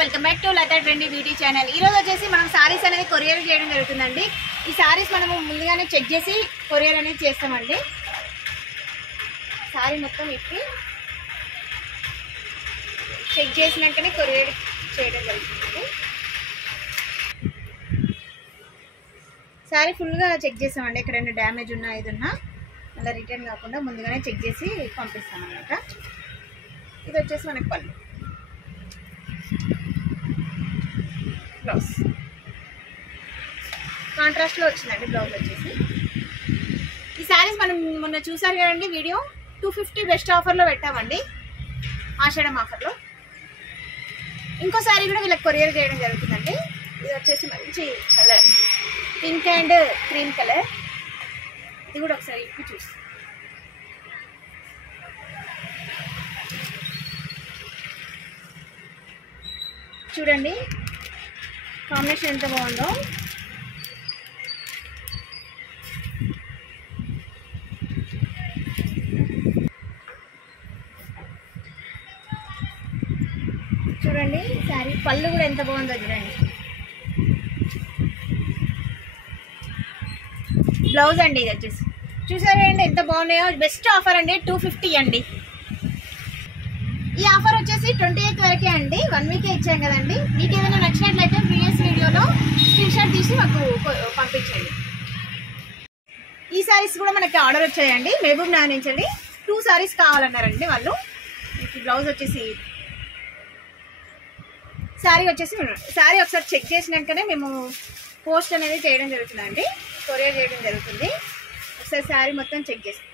Welcome back to Latha trendy beauty channel. ఈ రోజు వచ్చేసి మనం సారీస్ అనేది కొరియర్ చేయడం జరుగుతుందండి. ఈ సారీస్ మనము ముందుగానే చెక్ చేసి కొరియర్ అనేది చేస్తామండి. సారీ మొత్తం ఇప్పి చెక్ చేసినాకనే కొరియర్ చేయడం జరుగుతుంది. సారీ ఫుల్గా చెక్ చేస్తామండి. ఎక్కడైనా డ్యామేజ్ ఉన్నా ఏదన్నా అలా రిటర్న్ కాకుండా ముందుగానే చెక్ చేసి పంపిస్తాం అన్నమాట. ఇది వచ్చేసి మనకి పళ్ళు, బ్లౌజ్ కాంట్రాస్ట్లో వచ్చిందండి. బ్లౌజ్ వచ్చేసి ఈ శారీస్ మనం మొన్న చూసారు కదండి వీడియో, 250 బెస్ట్ ఆఫర్లో పెట్టామండి, ఆషాఢం ఆఫర్లో. ఇంకో శారీ కూడా వీళ్ళకి కొరియర్ చేయడం జరుగుతుందండి. ఇది వచ్చేసి మంచి colour, pink and cream colour. ఇది కూడా ఒకసారి ఇప్పి చూసి చూడండి, కాంబినేషన్ ఎంత బాగుందో. చూడండి శారీ పళ్ళు కూడా ఎంత బాగుందో చూడండి. బ్లౌజ్ అండి ఇది వచ్చేసి చూసారా అండి ఎంత బాగున్నాయో. బెస్ట్ ఆఫర్ అండి, 250 అండి. ఈ ఆఫర్ వచ్చేసి 28th వరకే అండి, 1 వీకే ఇచ్చాం కదండి. మీకు ఏదైనా నచ్చినట్లయితే ప్రీవియస్ వీడియోలో స్క్రీన్ షాట్ తీసి మాకు పంపించండి. ఈ సారీస్ కూడా మనకి ఆర్డర్ వచ్చాయండి. మహబూబ్ నగర్ నుంచి 2 సారీస్ కావాలన్నారండి వాళ్ళు. బ్లౌజ్ వచ్చేసి శారీ ఒకసారి చెక్ చేసినాకనే మేము పోస్ట్ అనేది చేయడం జరుగుతుందండి, కొరియర్ చేయడం జరుగుతుంది. ఒకసారి శారీ మొత్తం చెక్ చేస్తాం.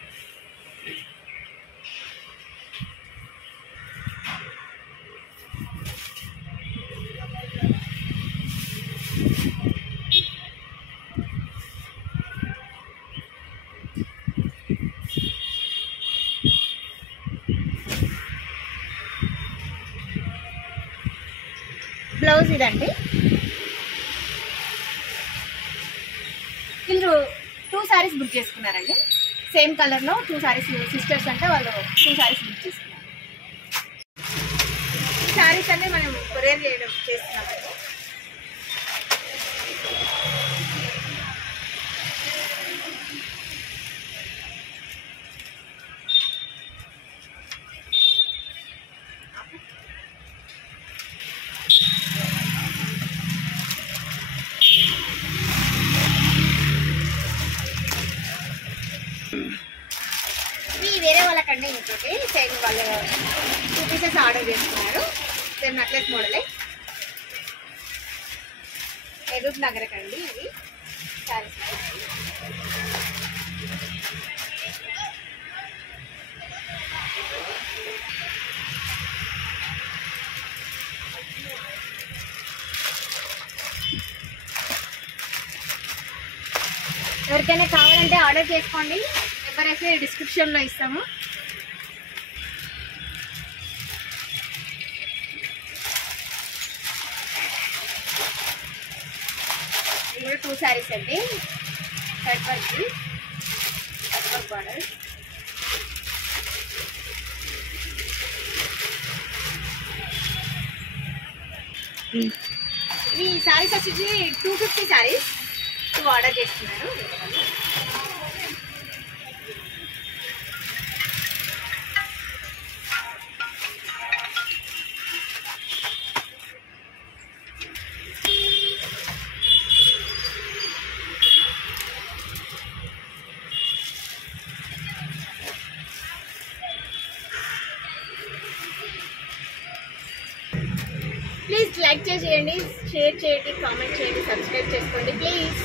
బ్లౌజ్ ఇదండి. వీళ్ళు 2 సారీస్ బుక్ చేసుకున్నారండి. సేమ్ కలర్లో 2 సారీస్, సిస్టర్స్ అంటే వాళ్ళు 2 సారీస్ బుక్ చేసుకున్నారు. ఈ సారీస్ అన్నీ మనం కొరియర్ చేస్తున్నామండి. ఇవి వేరే వాళ్ళకండి, ఇంకోటి సేమ్ వాళ్ళు 2 పీసెస్ ఆర్డర్ చేసుకున్నారు. సేమ్ నెక్లెస్ మోడలే, మహబూబ్ నగర్ కండి ఇవి సారీస్. ఎవరికైనా కావాలంటే ఆర్డర్ చేసుకోండి, నెంబర్ అయితే డిస్క్రిప్షన్లో ఇస్తాము. ఇది కూడా 2 సారీస్ అండి. Cut work border. ఇవి సారీస్ వచ్చేసి 250 సారీస్ ఆర్డర్ చేస్తున్నారు. ప్లీజ్ లైక్ చేయండి, షేర్ చేయండి, కామెంట్ చేయండి, సబ్స్క్రైబ్ చేసుకోండి ప్లీజ్.